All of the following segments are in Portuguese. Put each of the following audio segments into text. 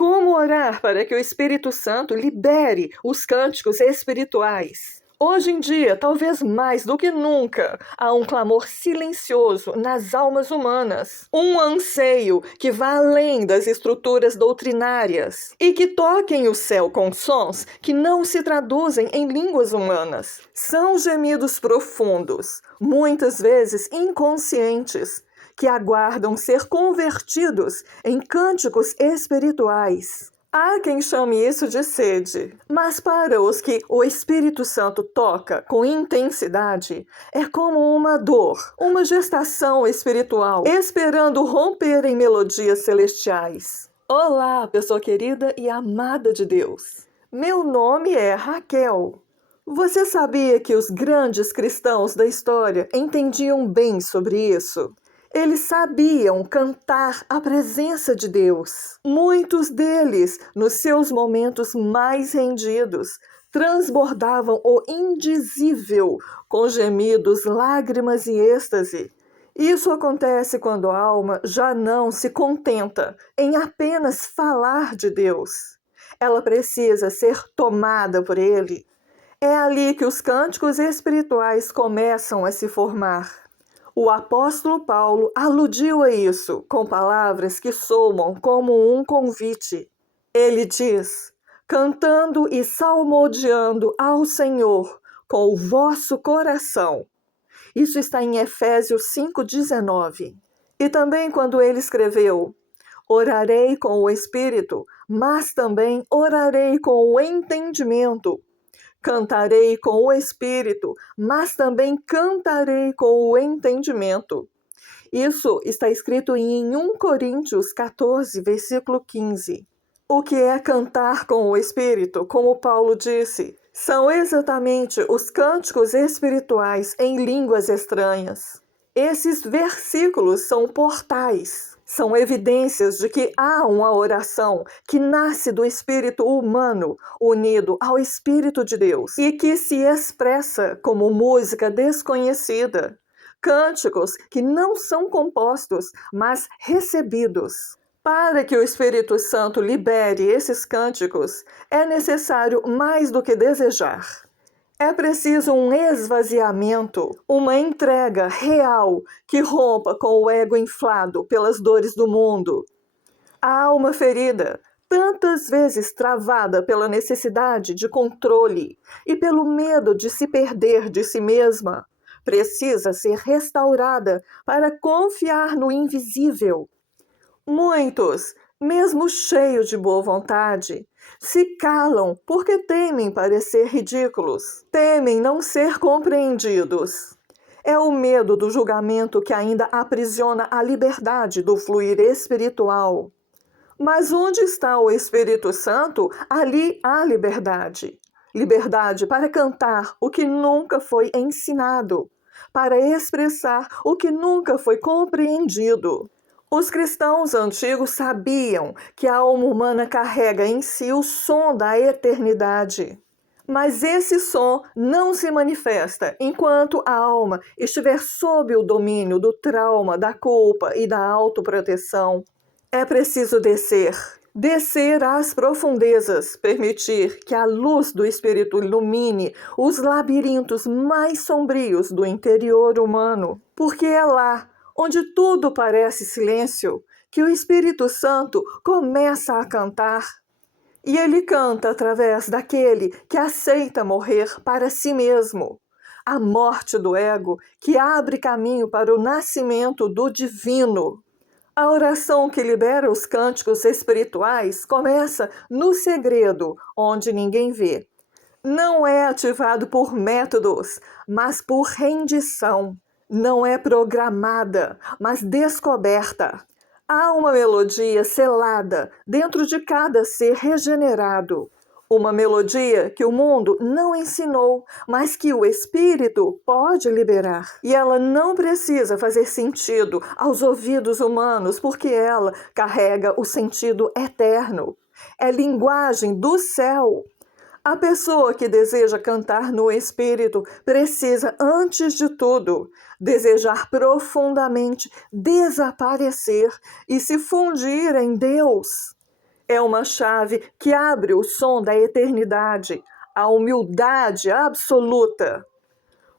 Como orar para que o Espírito Santo libere os cânticos espirituais? Hoje em dia, talvez mais do que nunca, há um clamor silencioso nas almas humanas, um anseio que vá além das estruturas doutrinárias e que toquem o céu com sons que não se traduzem em línguas humanas. São gemidos profundos, muitas vezes inconscientes, que aguardam ser convertidos em cânticos espirituais. Há quem chame isso de sede, mas para os que o Espírito Santo toca com intensidade, é como uma dor, uma gestação espiritual, esperando romper em melodias celestiais. Olá, pessoa querida e amada de Deus. Meu nome é Raquel. Você sabia que os grandes cristãos da história entendiam bem sobre isso? Eles sabiam cantar a presença de Deus. Muitos deles, nos seus momentos mais rendidos, transbordavam o indizível com gemidos, lágrimas e êxtase. Isso acontece quando a alma já não se contenta em apenas falar de Deus. Ela precisa ser tomada por Ele. É ali que os cânticos espirituais começam a se formar. O apóstolo Paulo aludiu a isso com palavras que soam como um convite. Ele diz: cantando e salmodiando ao Senhor com o vosso coração. Isso está em Efésios 5,19. E também quando ele escreveu: orarei com o Espírito, mas também orarei com o entendimento. Cantarei com o Espírito, mas também cantarei com o entendimento. Isso está escrito em 1 Coríntios 14, versículo 15. O que é cantar com o Espírito, como Paulo disse, são exatamente os cânticos espirituais em línguas estranhas. Esses versículos são portais. São evidências de que há uma oração que nasce do espírito humano unido ao Espírito de Deus e que se expressa como música desconhecida, cânticos que não são compostos, mas recebidos. Para que o Espírito Santo libere esses cânticos, é necessário mais do que desejar. É preciso um esvaziamento, uma entrega real que rompa com o ego inflado pelas dores do mundo. A alma ferida, tantas vezes travada pela necessidade de controle e pelo medo de se perder de si mesma, precisa ser restaurada para confiar no invisível. Muitos, mesmo cheios de boa vontade, se calam porque temem parecer ridículos, temem não ser compreendidos. É o medo do julgamento que ainda aprisiona a liberdade do fluir espiritual. Mas onde está o Espírito Santo, ali há liberdade. Liberdade para cantar o que nunca foi ensinado, para expressar o que nunca foi compreendido. Os cristãos antigos sabiam que a alma humana carrega em si o som da eternidade. Mas esse som não se manifesta enquanto a alma estiver sob o domínio do trauma, da culpa e da autoproteção. É preciso descer às profundezas, permitir que a luz do Espírito ilumine os labirintos mais sombrios do interior humano, porque é lá onde tudo parece silêncio, que o Espírito Santo começa a cantar. E ele canta através daquele que aceita morrer para si mesmo. A morte do ego que abre caminho para o nascimento do divino. A oração que libera os cânticos espirituais começa no segredo, onde ninguém vê. Não é ativado por métodos, mas por rendição. Não é programada, mas descoberta. Há uma melodia selada dentro de cada ser regenerado. Uma melodia que o mundo não ensinou, mas que o Espírito pode liberar. E ela não precisa fazer sentido aos ouvidos humanos, porque ela carrega o sentido eterno. É linguagem do céu. A pessoa que deseja cantar no Espírito precisa, antes de tudo, desejar profundamente desaparecer e se fundir em Deus. É uma chave que abre o som da eternidade, a humildade absoluta.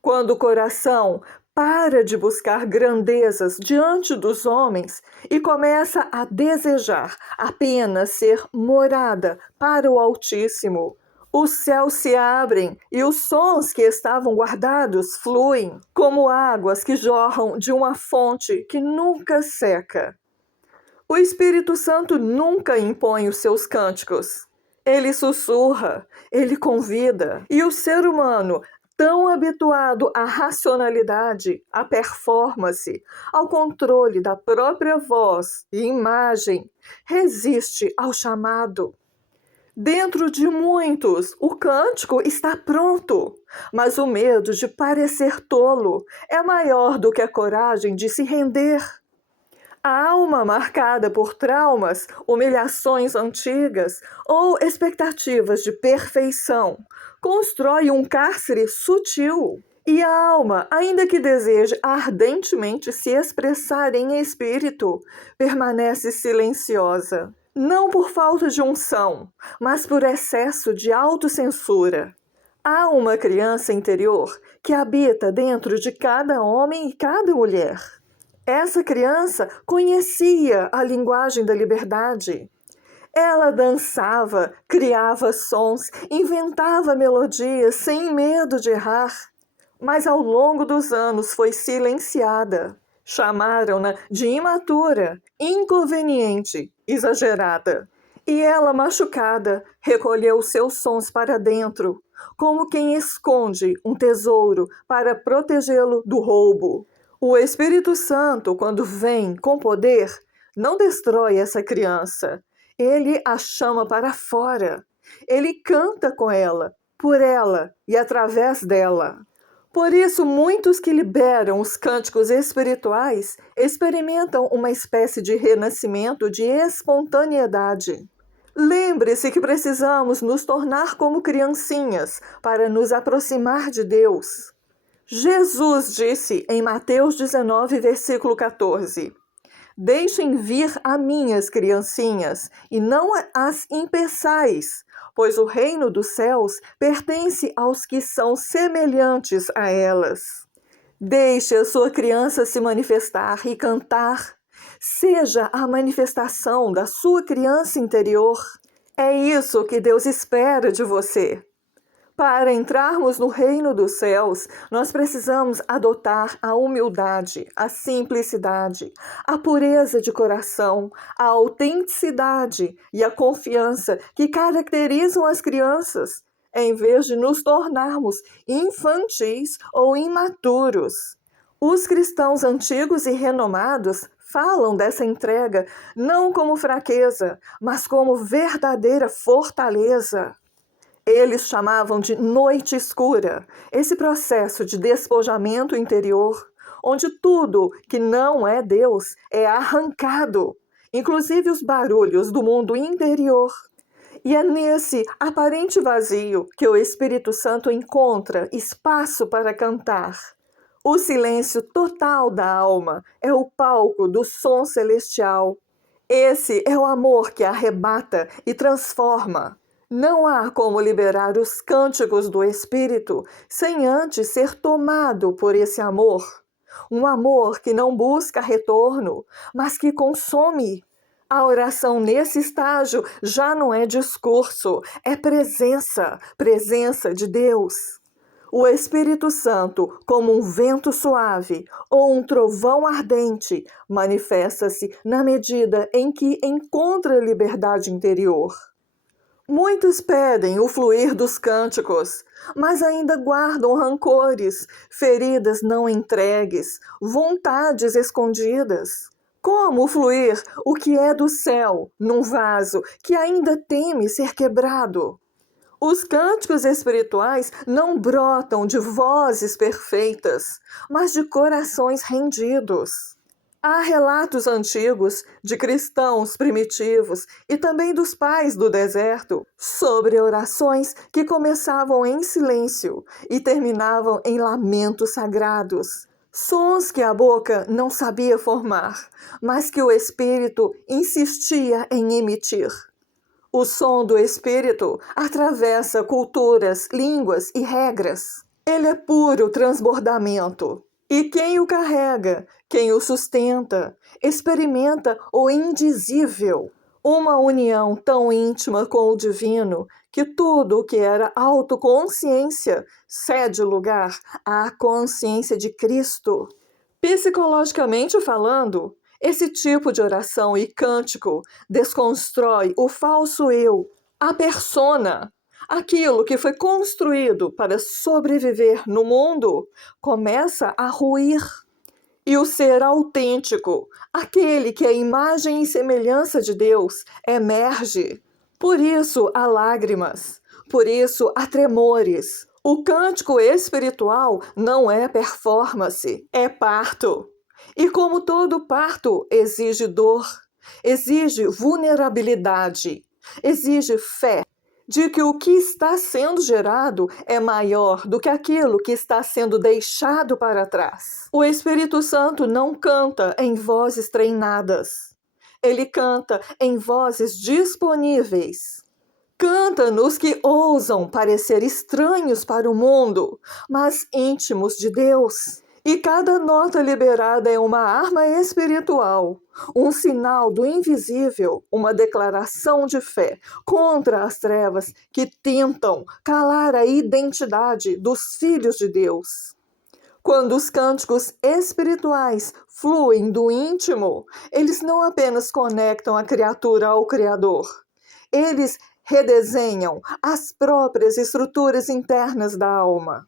Quando o coração para de buscar grandezas diante dos homens e começa a desejar apenas ser morada para o Altíssimo, os céus se abrem e os sons que estavam guardados fluem, como águas que jorram de uma fonte que nunca seca. O Espírito Santo nunca impõe os seus cânticos. Ele sussurra, ele convida, e o ser humano, tão habituado à racionalidade, à performance, ao controle da própria voz e imagem, resiste ao chamado. Dentro de muitos, o cântico está pronto, mas o medo de parecer tolo é maior do que a coragem de se render. A alma marcada por traumas, humilhações antigas ou expectativas de perfeição constrói um cárcere sutil. E a alma, ainda que deseje ardentemente se expressar em espírito, permanece silenciosa. Não por falta de unção, mas por excesso de autocensura. Há uma criança interior que habita dentro de cada homem e cada mulher. Essa criança conhecia a linguagem da liberdade. Ela dançava, criava sons, inventava melodias sem medo de errar. Mas ao longo dos anos foi silenciada. Chamaram-na de imatura, inconveniente, exagerada. E ela, machucada, recolheu seus sons para dentro, como quem esconde um tesouro para protegê-lo do roubo. O Espírito Santo, quando vem com poder, não destrói essa criança. Ele a chama para fora. Ele canta com ela, por ela e através dela. Por isso, muitos que liberam os cânticos espirituais experimentam uma espécie de renascimento de espontaneidade. Lembre-se que precisamos nos tornar como criancinhas para nos aproximar de Deus. Jesus disse em Mateus 19, versículo 14: Deixem vir a minhas criancinhas, e não as impeçais, pois o reino dos céus pertence aos que são semelhantes a elas. Deixe a sua criança se manifestar e cantar. Seja a manifestação da sua criança interior. É isso que Deus espera de você. Para entrarmos no reino dos céus, nós precisamos adotar a humildade, a simplicidade, a pureza de coração, a autenticidade e a confiança que caracterizam as crianças, em vez de nos tornarmos infantis ou imaturos. Os cristãos antigos e renomados falam dessa entrega não como fraqueza, mas como verdadeira fortaleza. Eles chamavam de noite escura, esse processo de despojamento interior, onde tudo que não é Deus é arrancado, inclusive os barulhos do mundo interior. E é nesse aparente vazio que o Espírito Santo encontra espaço para cantar. O silêncio total da alma é o palco do som celestial. Esse é o amor que arrebata e transforma. Não há como liberar os cânticos do Espírito sem antes ser tomado por esse amor. Um amor que não busca retorno, mas que consome. A oração nesse estágio já não é discurso, é presença, presença de Deus. O Espírito Santo, como um vento suave ou um trovão ardente, manifesta-se na medida em que encontra liberdade interior. Muitos pedem o fluir dos cânticos, mas ainda guardam rancores, feridas não entregues, vontades escondidas. Como fluir o que é do céu num vaso que ainda teme ser quebrado? Os cânticos espirituais não brotam de vozes perfeitas, mas de corações rendidos. Há relatos antigos de cristãos primitivos e também dos pais do deserto sobre orações que começavam em silêncio e terminavam em lamentos sagrados. Sons que a boca não sabia formar, mas que o espírito insistia em emitir. O som do Espírito atravessa culturas, línguas e regras. Ele é puro transbordamento. E quem o carrega, quem o sustenta, experimenta o indizível. Uma união tão íntima com o divino que tudo o que era autoconsciência cede lugar à consciência de Cristo. Psicologicamente falando, esse tipo de oração e cântico desconstrói o falso eu, a persona. Aquilo que foi construído para sobreviver no mundo começa a ruir. E o ser autêntico, aquele que é a imagem e semelhança de Deus, emerge. Por isso há lágrimas, por isso há tremores. O cântico espiritual não é performance, é parto. E como todo parto, exige dor, exige vulnerabilidade, exige fé de que o que está sendo gerado é maior do que aquilo que está sendo deixado para trás. O Espírito Santo não canta em vozes treinadas. Ele canta em vozes disponíveis. Canta nos que ousam parecer estranhos para o mundo, mas íntimos de Deus. E cada nota liberada é uma arma espiritual, um sinal do invisível, uma declaração de fé contra as trevas que tentam calar a identidade dos filhos de Deus. Quando os cânticos espirituais fluem do íntimo, eles não apenas conectam a criatura ao Criador, eles redesenham as próprias estruturas internas da alma.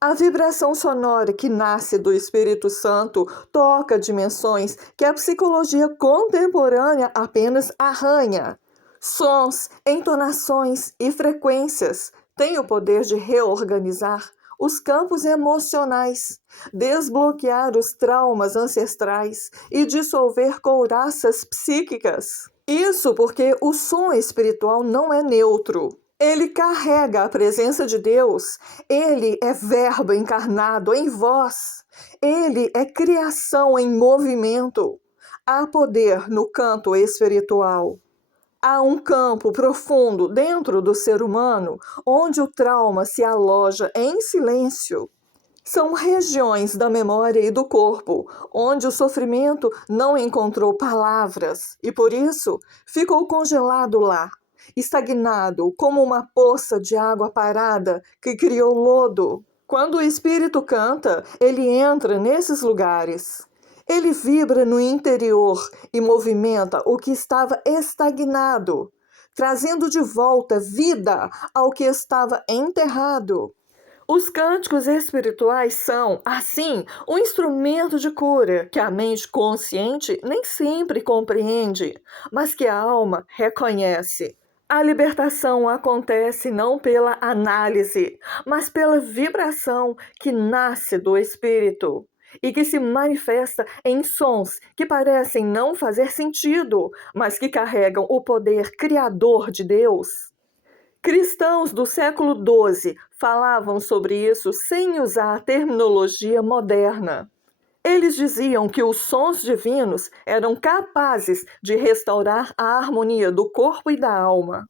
A vibração sonora que nasce do Espírito Santo toca dimensões que a psicologia contemporânea apenas arranha. Sons, entonações e frequências têm o poder de reorganizar os campos emocionais, desbloquear os traumas ancestrais e dissolver couraças psíquicas. Isso porque o som espiritual não é neutro. Ele carrega a presença de Deus, ele é verbo encarnado em vós, ele é criação em movimento. Há poder no canto espiritual. Há um campo profundo dentro do ser humano onde o trauma se aloja em silêncio. São regiões da memória e do corpo onde o sofrimento não encontrou palavras e, por isso, ficou congelado lá, estagnado como uma poça de água parada que criou lodo. Quando o Espírito canta, ele entra nesses lugares. Ele vibra no interior e movimenta o que estava estagnado, trazendo de volta vida ao que estava enterrado. Os cânticos espirituais são, assim, um instrumento de cura que a mente consciente nem sempre compreende, mas que a alma reconhece. A libertação acontece não pela análise, mas pela vibração que nasce do espírito e que se manifesta em sons que parecem não fazer sentido, mas que carregam o poder criador de Deus. Cristãos do século XII falavam sobre isso sem usar a terminologia moderna. Eles diziam que os sons divinos eram capazes de restaurar a harmonia do corpo e da alma.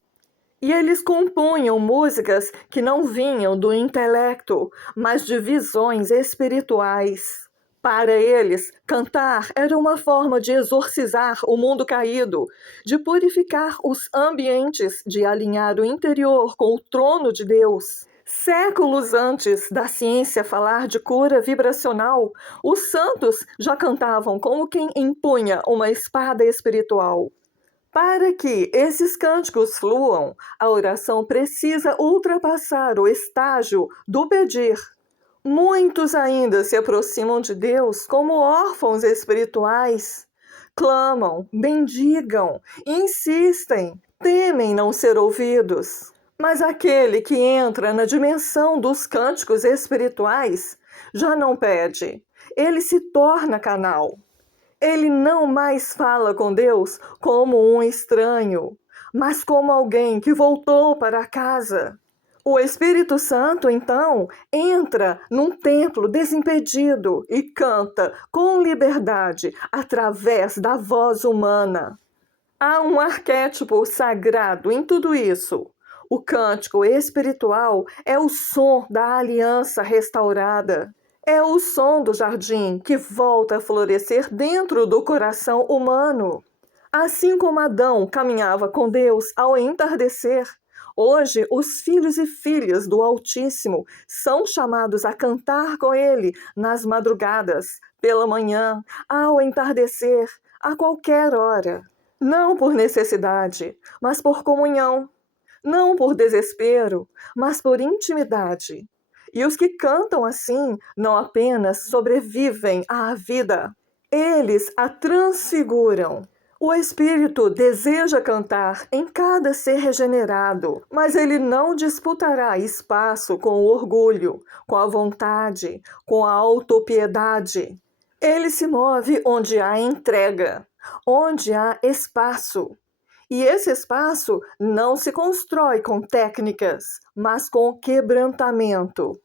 E eles compunham músicas que não vinham do intelecto, mas de visões espirituais. Para eles, cantar era uma forma de exorcizar o mundo caído, de purificar os ambientes, de alinhar o interior com o trono de Deus. Séculos antes da ciência falar de cura vibracional, os santos já cantavam como quem empunha uma espada espiritual. Para que esses cânticos fluam, a oração precisa ultrapassar o estágio do pedir. Muitos ainda se aproximam de Deus como órfãos espirituais. Clamam, bendigam, insistem, temem não ser ouvidos. Mas aquele que entra na dimensão dos cânticos espirituais já não pede, ele se torna canal. Ele não mais fala com Deus como um estranho, mas como alguém que voltou para casa. O Espírito Santo, então, entra num templo desimpedido e canta com liberdade através da voz humana. Há um arquétipo sagrado em tudo isso. O cântico espiritual é o som da aliança restaurada. É o som do jardim que volta a florescer dentro do coração humano. Assim como Adão caminhava com Deus ao entardecer, hoje os filhos e filhas do Altíssimo são chamados a cantar com Ele nas madrugadas, pela manhã, ao entardecer, a qualquer hora. Não por necessidade, mas por comunhão. Não por desespero, mas por intimidade. E os que cantam assim não apenas sobrevivem à vida, eles a transfiguram. O Espírito deseja cantar em cada ser regenerado, mas ele não disputará espaço com o orgulho, com a vontade, com a autopiedade. Ele se move onde há entrega, onde há espaço. E esse espaço não se constrói com técnicas, mas com quebrantamento.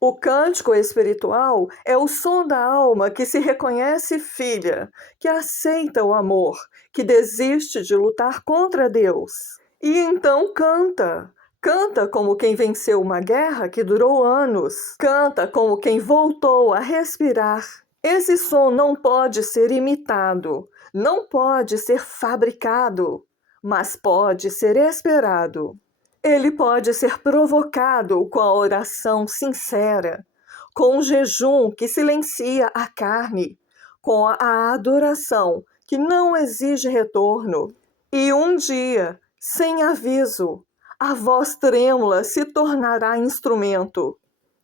O cântico espiritual é o som da alma que se reconhece filha, que aceita o amor, que desiste de lutar contra Deus. E então canta. Canta como quem venceu uma guerra que durou anos. Canta como quem voltou a respirar. Esse som não pode ser imitado, não pode ser fabricado, mas pode ser esperado. Ele pode ser provocado com a oração sincera, com o jejum que silencia a carne, com a adoração que não exige retorno. E um dia, sem aviso, a voz trêmula se tornará instrumento.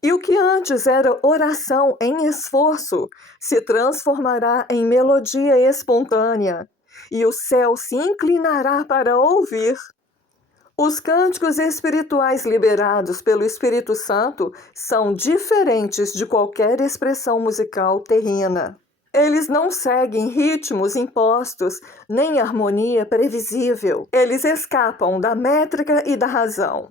E o que antes era oração em esforço se transformará em melodia espontânea, e o céu se inclinará para ouvir. Os cânticos espirituais liberados pelo Espírito Santo são diferentes de qualquer expressão musical terrena. Eles não seguem ritmos impostos, nem harmonia previsível. Eles escapam da métrica e da razão.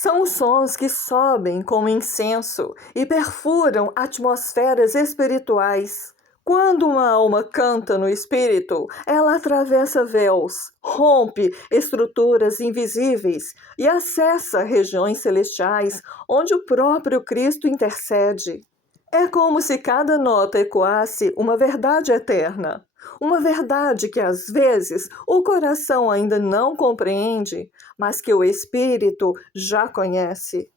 São os sons que sobem como incenso e perfuram atmosferas espirituais. Quando uma alma canta no espírito, ela atravessa véus, rompe estruturas invisíveis e acessa regiões celestiais onde o próprio Cristo intercede. É como se cada nota ecoasse uma verdade eterna, uma verdade que às vezes o coração ainda não compreende, mas que o espírito já conhece.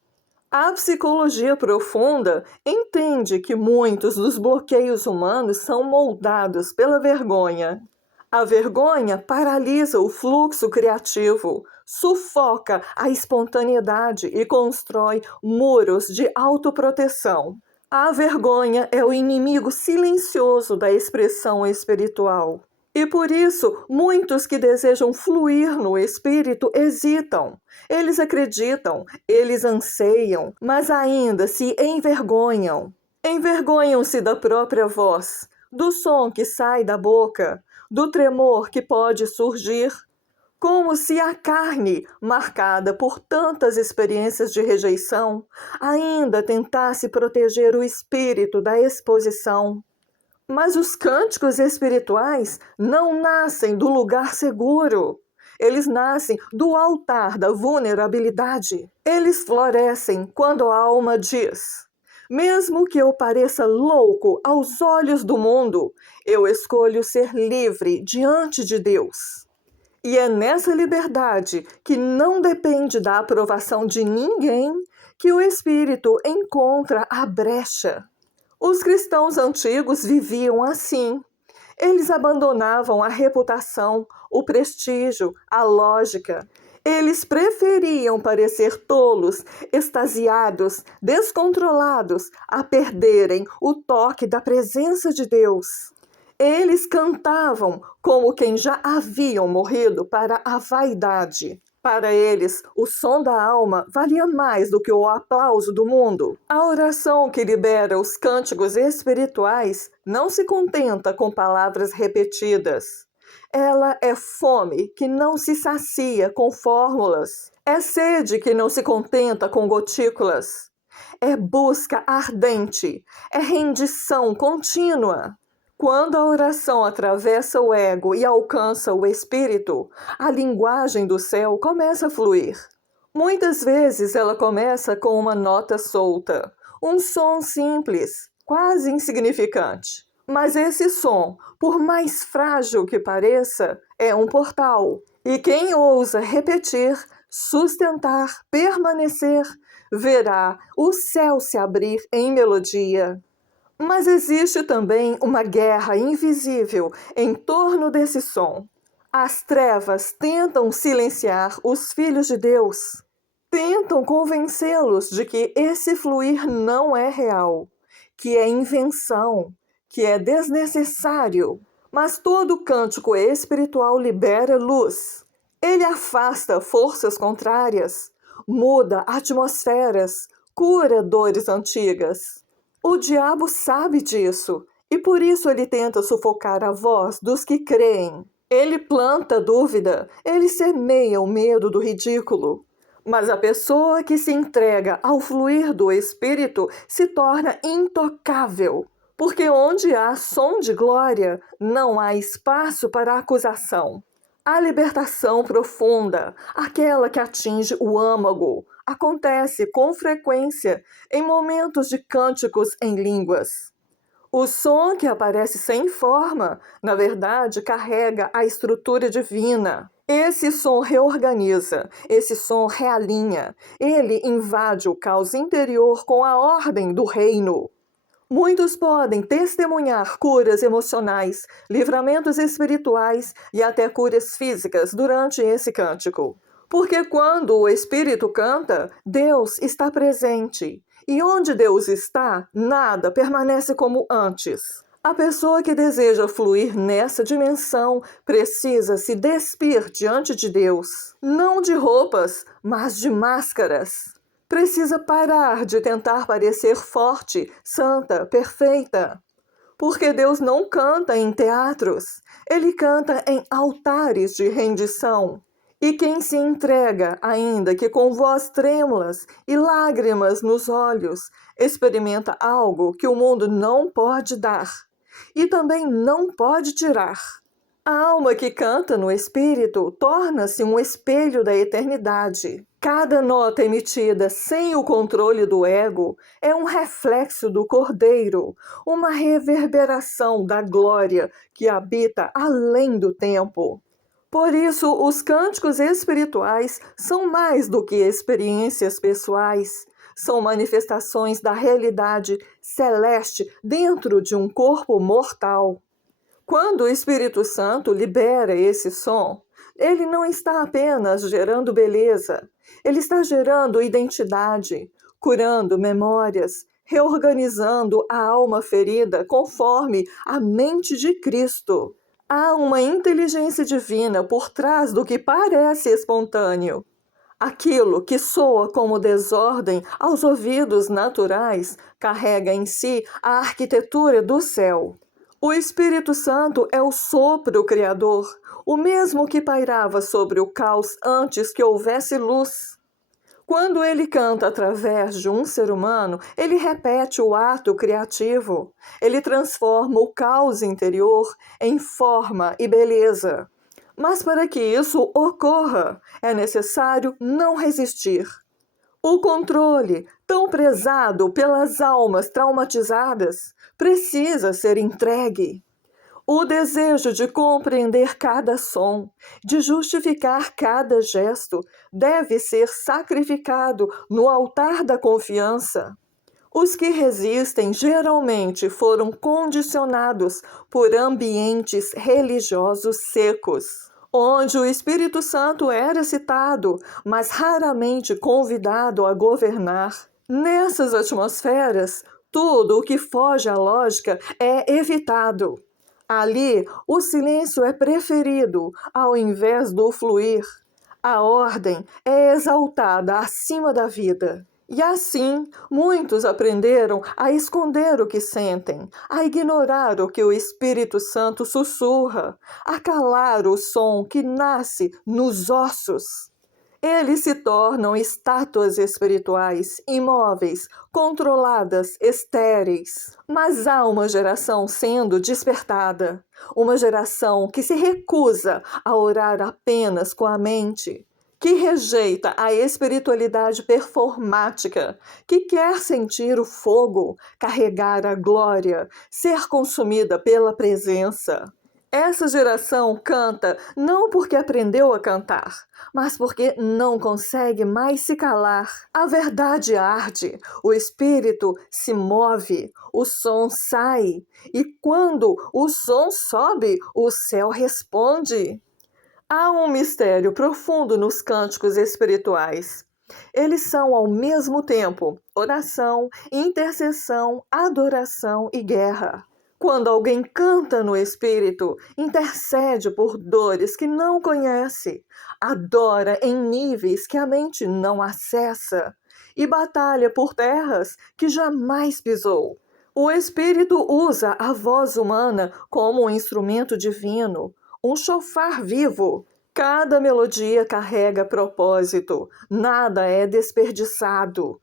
A psicologia profunda entende que muitos dos bloqueios humanos são moldados pela vergonha. A vergonha paralisa o fluxo criativo, sufoca a espontaneidade e constrói muros de autoproteção. A vergonha é o inimigo silencioso da expressão espiritual. E por isso, muitos que desejam fluir no Espírito hesitam. Eles acreditam, eles anseiam, mas ainda se envergonham. Envergonham-se da própria voz, do som que sai da boca, do tremor que pode surgir. Como se a carne, marcada por tantas experiências de rejeição, ainda tentasse proteger o espírito da exposição. Mas os cânticos espirituais não nascem do lugar seguro. Eles nascem do altar da vulnerabilidade. Eles florescem quando a alma diz: mesmo que eu pareça louco aos olhos do mundo, eu escolho ser livre diante de Deus. E é nessa liberdade, que não depende da aprovação de ninguém, que o Espírito encontra a brecha. Os cristãos antigos viviam assim. Eles abandonavam a reputação, o prestígio, a lógica. Eles preferiam parecer tolos, extasiados, descontrolados, a perderem o toque da presença de Deus. Eles cantavam como quem já haviam morrido para a vaidade. Para eles, o som da alma valia mais do que o aplauso do mundo. A oração que libera os cânticos espirituais não se contenta com palavras repetidas. Ela é fome que não se sacia com fórmulas. É sede que não se contenta com gotículas. É busca ardente. É rendição contínua. Quando a oração atravessa o ego e alcança o espírito, a linguagem do céu começa a fluir. Muitas vezes ela começa com uma nota solta, um som simples, quase insignificante. Mas esse som, por mais frágil que pareça, é um portal. E quem ousa repetir, sustentar, permanecer, verá o céu se abrir em melodia. Mas existe também uma guerra invisível em torno desse som. As trevas tentam silenciar os filhos de Deus. Tentam convencê-los de que esse fluir não é real, que é invenção, que é desnecessário. Mas todo cântico espiritual libera luz. Ele afasta forças contrárias, muda atmosferas, cura dores antigas. O diabo sabe disso e por isso ele tenta sufocar a voz dos que creem. Ele planta dúvida, ele semeia o medo do ridículo. Mas a pessoa que se entrega ao fluir do Espírito se torna intocável, porque onde há som de glória, não há espaço para acusação. A libertação profunda, aquela que atinge o âmago, acontece com frequência em momentos de cânticos em línguas. O som que aparece sem forma, na verdade, carrega a estrutura divina. Esse som reorganiza, esse som realinha, ele invade o caos interior com a ordem do reino. Muitos podem testemunhar curas emocionais, livramentos espirituais e até curas físicas durante esse cântico. Porque quando o Espírito canta, Deus está presente. E onde Deus está, nada permanece como antes. A pessoa que deseja fluir nessa dimensão precisa se despir diante de Deus, não de roupas, mas de máscaras. Precisa parar de tentar parecer forte, santa, perfeita. Porque Deus não canta em teatros, Ele canta em altares de rendição. E quem se entrega, ainda que com voz trêmulas e lágrimas nos olhos, experimenta algo que o mundo não pode dar e também não pode tirar. A alma que canta no Espírito torna-se um espelho da eternidade. Cada nota emitida sem o controle do ego é um reflexo do Cordeiro, uma reverberação da glória que habita além do tempo. Por isso, os cânticos espirituais são mais do que experiências pessoais, são manifestações da realidade celeste dentro de um corpo mortal. Quando o Espírito Santo libera esse som, ele não está apenas gerando beleza, ele está gerando identidade, curando memórias, reorganizando a alma ferida conforme a mente de Cristo. Há uma inteligência divina por trás do que parece espontâneo. Aquilo que soa como desordem aos ouvidos naturais carrega em si a arquitetura do céu. O Espírito Santo é o sopro criador, o mesmo que pairava sobre o caos antes que houvesse luz. Quando ele canta através de um ser humano, ele repete o ato criativo. Ele transforma o caos interior em forma e beleza. Mas para que isso ocorra, é necessário não resistir. O controle, tão prezado pelas almas traumatizadas, precisa ser entregue. O desejo de compreender cada som, de justificar cada gesto, deve ser sacrificado no altar da confiança. Os que resistem geralmente foram condicionados por ambientes religiosos secos, onde o Espírito Santo era citado, mas raramente convidado a governar. Nessas atmosferas, tudo o que foge à lógica é evitado. Ali, o silêncio é preferido ao invés do fluir. A ordem é exaltada acima da vida. E assim, muitos aprenderam a esconder o que sentem, a ignorar o que o Espírito Santo sussurra, a calar o som que nasce nos ossos. Eles se tornam estátuas espirituais, imóveis, controladas, estéreis. Mas há uma geração sendo despertada, uma geração que se recusa a orar apenas com a mente, que rejeita a espiritualidade performática, que quer sentir o fogo, carregar a glória, ser consumida pela presença. Essa geração canta não porque aprendeu a cantar, mas porque não consegue mais se calar. A verdade arde, o espírito se move, o som sai, e quando o som sobe, o céu responde. Há um mistério profundo nos cânticos espirituais. Eles são, ao mesmo tempo, oração, intercessão, adoração e guerra. Quando alguém canta no Espírito, intercede por dores que não conhece, adora em níveis que a mente não acessa e batalha por terras que jamais pisou. O Espírito usa a voz humana como um instrumento divino, um chofar vivo. Cada melodia carrega propósito, nada é desperdiçado.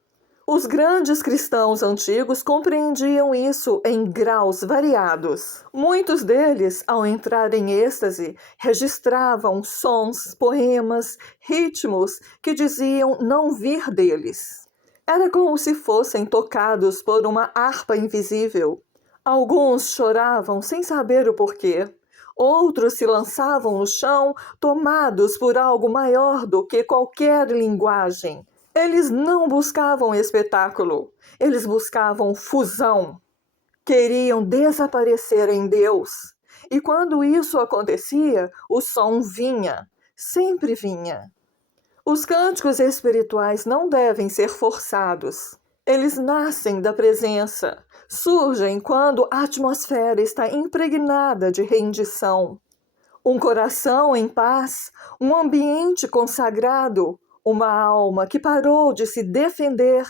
Os grandes cristãos antigos compreendiam isso em graus variados. Muitos deles, ao entrar em êxtase, registravam sons, poemas, ritmos que diziam não vir deles. Era como se fossem tocados por uma harpa invisível. Alguns choravam sem saber o porquê. Outros se lançavam no chão, tomados por algo maior do que qualquer linguagem. Eles não buscavam espetáculo, eles buscavam fusão. Queriam desaparecer em Deus. E quando isso acontecia, o som vinha, sempre vinha. Os cânticos espirituais não devem ser forçados. Eles nascem da presença, surgem quando a atmosfera está impregnada de rendição. Um coração em paz, um ambiente consagrado, uma alma que parou de se defender.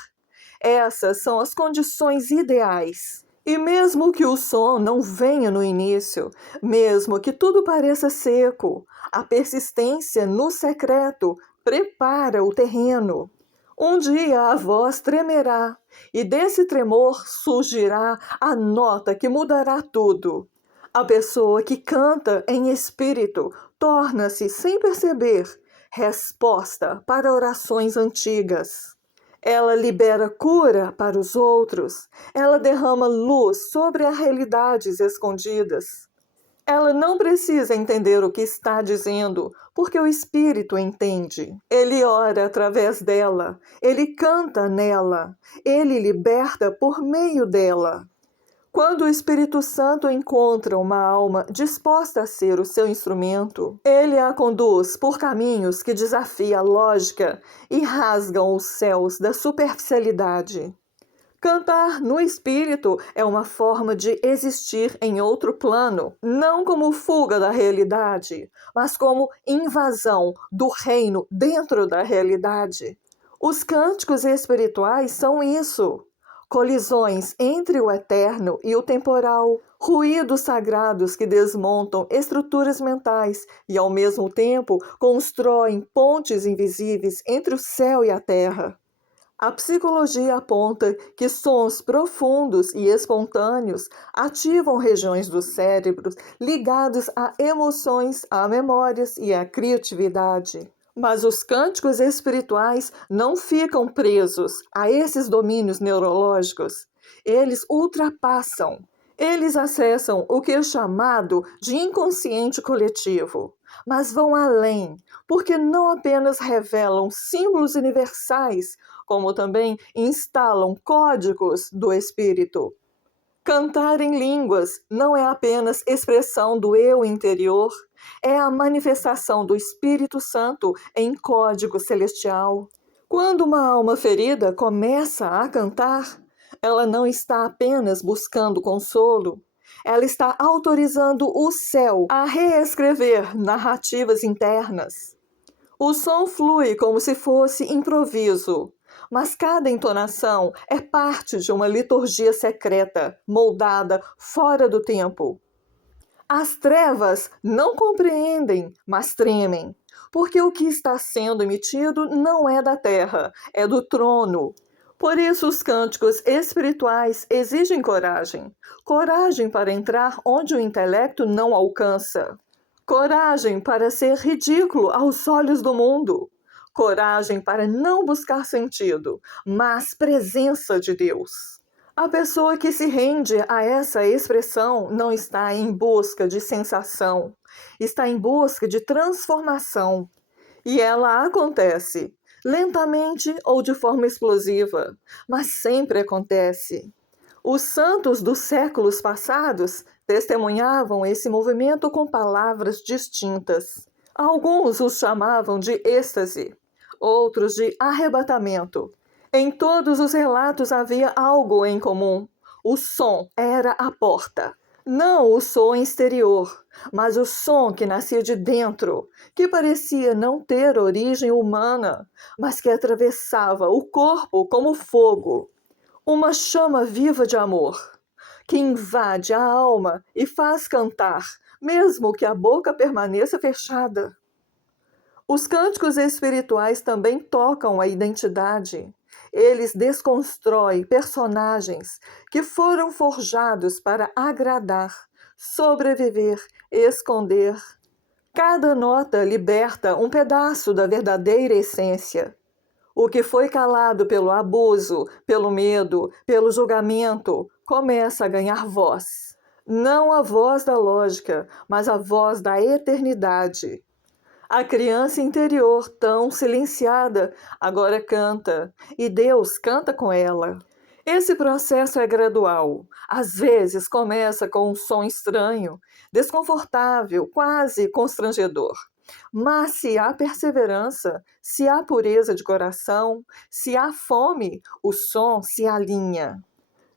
Essas são as condições ideais. E mesmo que o som não venha no início, mesmo que tudo pareça seco, a persistência no secreto prepara o terreno. Um dia a voz tremerá, e desse tremor surgirá a nota que mudará tudo. A pessoa que canta em espírito torna-se, sem perceber, resposta para orações antigas. Ela libera cura para os outros, ela derrama luz sobre as realidades escondidas. Ela não precisa entender o que está dizendo, porque o Espírito entende. Ele ora através dela, ele canta nela, ele liberta por meio dela. Quando o Espírito Santo encontra uma alma disposta a ser o seu instrumento, ele a conduz por caminhos que desafiam a lógica e rasgam os céus da superficialidade. Cantar no Espírito é uma forma de existir em outro plano, não como fuga da realidade, mas como invasão do reino dentro da realidade. Os cânticos espirituais são isso. Colisões entre o eterno e o temporal, ruídos sagrados que desmontam estruturas mentais e, ao mesmo tempo, constroem pontes invisíveis entre o céu e a terra. A psicologia aponta que sons profundos e espontâneos ativam regiões do cérebro ligadas a emoções, a memórias e à criatividade. Mas os cânticos espirituais não ficam presos a esses domínios neurológicos. Eles ultrapassam. Eles acessam o que é chamado de inconsciente coletivo, mas vão além, porque não apenas revelam símbolos universais, como também instalam códigos do espírito. Cantar em línguas não é apenas expressão do eu interior, é a manifestação do Espírito Santo em código celestial. Quando uma alma ferida começa a cantar, ela não está apenas buscando consolo, ela está autorizando o céu a reescrever narrativas internas. O som flui como se fosse improviso, mas cada entonação é parte de uma liturgia secreta, moldada fora do tempo. As trevas não compreendem, mas tremem. porque o que está sendo emitido não é da terra, é do trono. Por isso, os cânticos espirituais exigem coragem. Coragem para entrar onde o intelecto não alcança. Coragem para ser ridículo aos olhos do mundo. Coragem para não buscar sentido, mas presença de Deus. A pessoa que se rende a essa expressão não está em busca de sensação, está em busca de transformação. E ela acontece, lentamente ou de forma explosiva, mas sempre acontece. Os santos dos séculos passados testemunhavam esse movimento com palavras distintas. Alguns os chamavam de êxtase, outros de arrebatamento. Em todos os relatos havia algo em comum. O som era a porta. Não o som exterior, mas o som que nascia de dentro, que parecia não ter origem humana, mas que atravessava o corpo como fogo. Uma chama viva de amor, que invade a alma e faz cantar, mesmo que a boca permaneça fechada. Os cânticos espirituais também tocam a identidade. Eles desconstroem personagens que foram forjados para agradar, sobreviver, esconder. Cada nota liberta um pedaço da verdadeira essência. O que foi calado pelo abuso, pelo medo, pelo julgamento, começa a ganhar voz. Não a voz da lógica, mas a voz da eternidade. A criança interior, tão silenciada, agora canta, e Deus canta com ela. Esse processo é gradual. Às vezes começa com um som estranho, desconfortável, quase constrangedor. Mas se há perseverança, se há pureza de coração, se há fome, o som se alinha.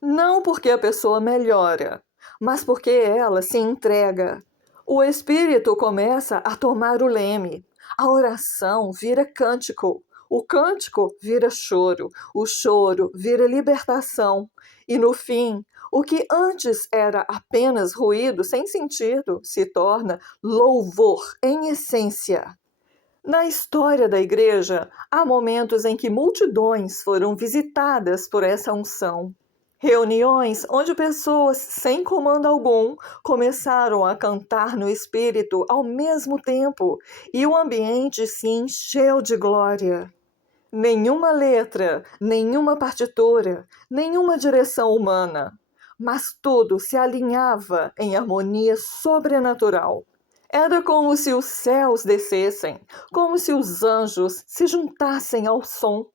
Não porque a pessoa melhora, mas porque ela se entrega. O espírito começa a tomar o leme. A oração vira cântico. O cântico vira choro. O choro vira libertação. E no fim, o que antes era apenas ruído sem sentido se torna louvor em essência. Na história da igreja, há momentos em que multidões foram visitadas por essa unção. Reuniões onde pessoas sem comando algum começaram a cantar no espírito ao mesmo tempo e o ambiente se encheu de glória. Nenhuma letra, nenhuma partitura, nenhuma direção humana, mas tudo se alinhava em harmonia sobrenatural. Era como se os céus descessem, como se os anjos se juntassem ao som.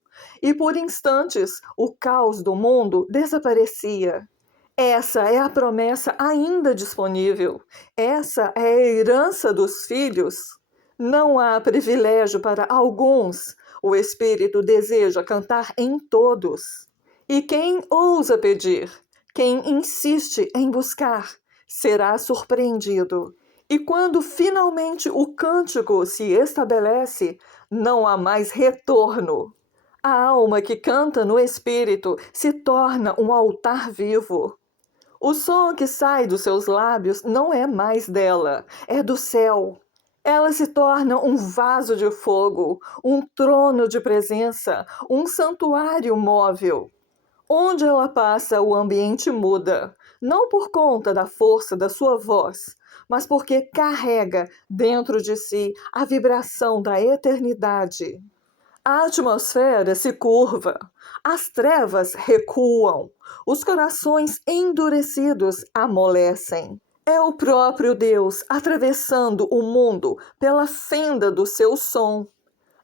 E por instantes o caos do mundo desaparecia. Essa é a promessa ainda disponível. Essa é a herança dos filhos. Não há privilégio para alguns. O Espírito deseja cantar em todos. E quem ousa pedir, quem insiste em buscar, será surpreendido. E quando finalmente o cântico se estabelece, não há mais retorno. A alma que canta no Espírito se torna um altar vivo. O som que sai dos seus lábios não é mais dela, é do céu. Ela se torna um vaso de fogo, um trono de presença, um santuário móvel. Onde ela passa, o ambiente muda, não por conta da força da sua voz, mas porque carrega dentro de si a vibração da eternidade. A atmosfera se curva, as trevas recuam, os corações endurecidos amolecem. É o próprio Deus atravessando o mundo pela fenda do seu som.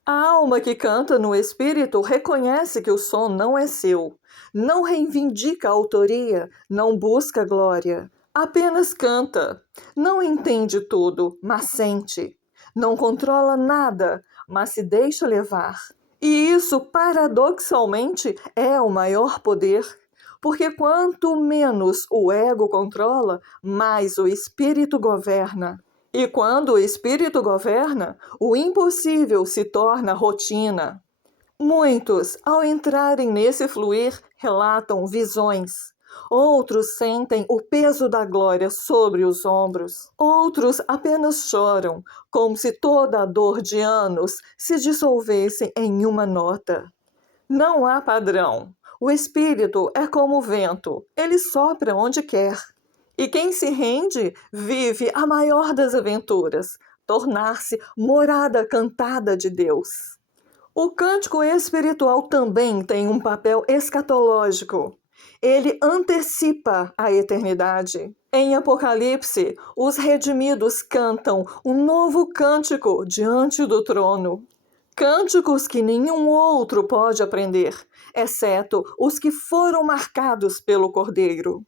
A alma que canta no Espírito reconhece que o som não é seu, não reivindica a autoria, não busca glória, apenas canta. Não entende tudo, mas sente. Não controla nada, mas se deixa levar. E isso, paradoxalmente, é o maior poder, porque quanto menos o ego controla, mais o espírito governa. E quando o espírito governa, o impossível se torna rotina. Muitos, ao entrarem nesse fluir, relatam visões. Outros sentem o peso da glória sobre os ombros. Outros apenas choram, como se toda a dor de anos se dissolvesse em uma nota. Não há padrão. O espírito é como o vento, ele sopra onde quer. E quem se rende vive a maior das aventuras, tornar-se morada cantada de Deus. O cântico espiritual também tem um papel escatológico. Ele antecipa a eternidade. Em Apocalipse, os redimidos cantam um novo cântico diante do trono. Cânticos que nenhum outro pode aprender, exceto os que foram marcados pelo Cordeiro.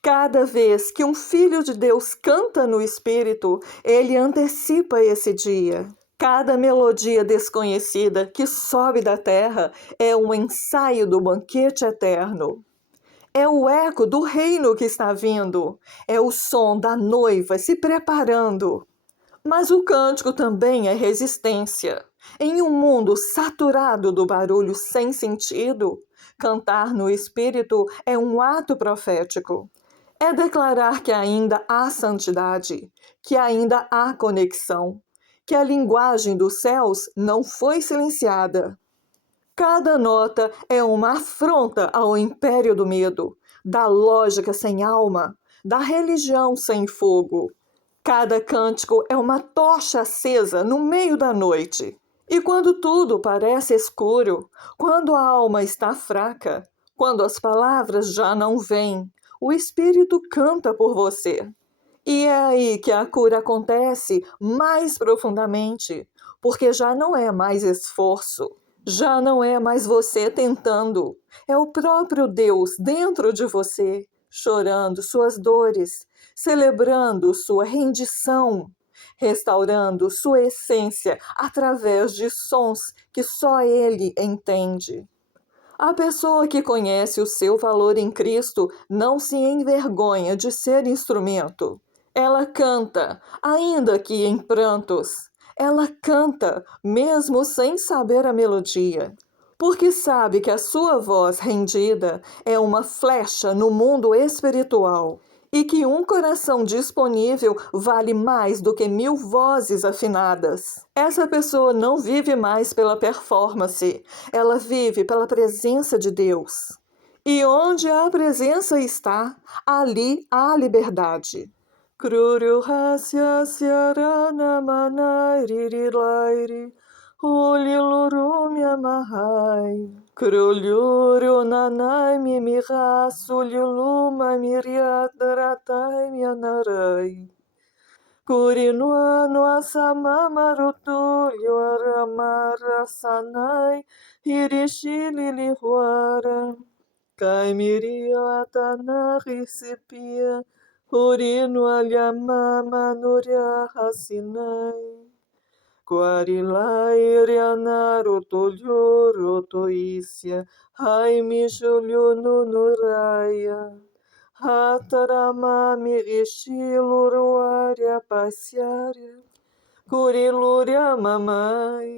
Cada vez que um filho de Deus canta no Espírito, ele antecipa esse dia. Cada melodia desconhecida que sobe da terra é um ensaio do banquete eterno. É o eco do reino que está vindo. É o som da noiva se preparando. Mas o cântico também é resistência. Em um mundo saturado do barulho sem sentido, cantar no Espírito é um ato profético. É declarar que ainda há santidade, que ainda há conexão, que a linguagem dos céus não foi silenciada. Cada nota é uma afronta ao império do medo, da lógica sem alma, da religião sem fogo. Cada cântico é uma tocha acesa no meio da noite. E quando tudo parece escuro, quando a alma está fraca, quando as palavras já não vêm, o Espírito canta por você. E é aí que a cura acontece mais profundamente, porque já não é mais esforço, já não é mais você tentando, é o próprio Deus dentro de você, chorando suas dores, celebrando sua rendição, restaurando sua essência através de sons que só Ele entende. A pessoa que conhece o seu valor em Cristo não se envergonha de ser instrumento. Ela canta, ainda que em prantos. Ela canta, mesmo sem saber a melodia, porque sabe que a sua voz rendida é uma flecha no mundo espiritual e que um coração disponível vale mais do que 1000 vozes afinadas. Essa pessoa não vive mais pela performance, ela vive pela presença de Deus. E onde a presença está, ali há liberdade. Kruru hasya syarana manairi lairi, ulilurum yamahai. Kruluru nanai mimira suliluma miriadratai mianarai. Kurinua nuasama marutu yuaramara sanai hirishililihuara. Kaimiria atana risipia. Urino alhamama nuria hasinai. Guarilai rianaru tolhuru toícia. Haimi juliunu nuraya. Hatarama mirishiluruaria pasiaria. Kuriluria mamai.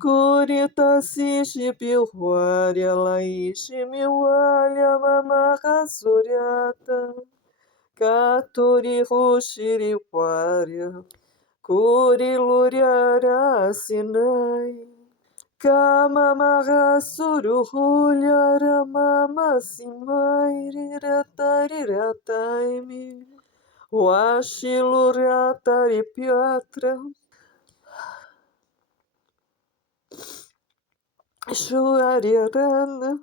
Kurita sishi pilhuaria laishi miwalia mamaha suriata. Katuri hushiri waria, kuri luriara sinai. Kamamara suruhuliara mama simairi ratari rataimi. Washiluratari piatra. Shuariarana.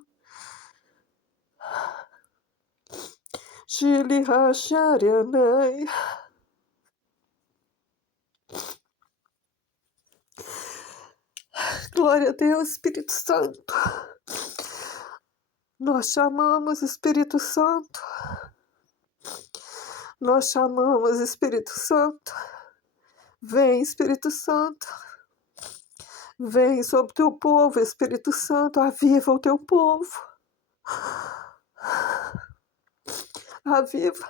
Shili hasharianai. Glória a Deus, Espírito Santo. Nós chamamos Espírito Santo. Nós chamamos Espírito Santo. Vem, Espírito Santo. Vem sobre o teu povo, Espírito Santo. Aviva o teu povo. Aviva.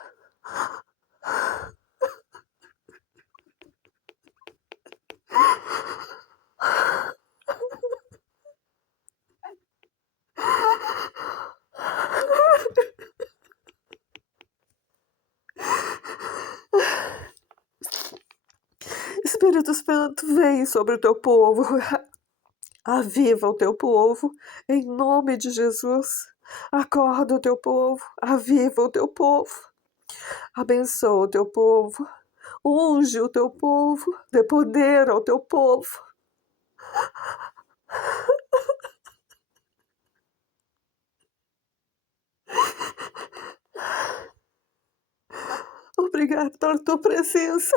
Espírito Santo, vem sobre o teu povo. Aviva o teu povo, em nome de Jesus. Acorda o teu povo, aviva o teu povo. Abençoa o teu povo. Unge o teu povo, dê poder ao teu povo. Obrigado pela tua presença.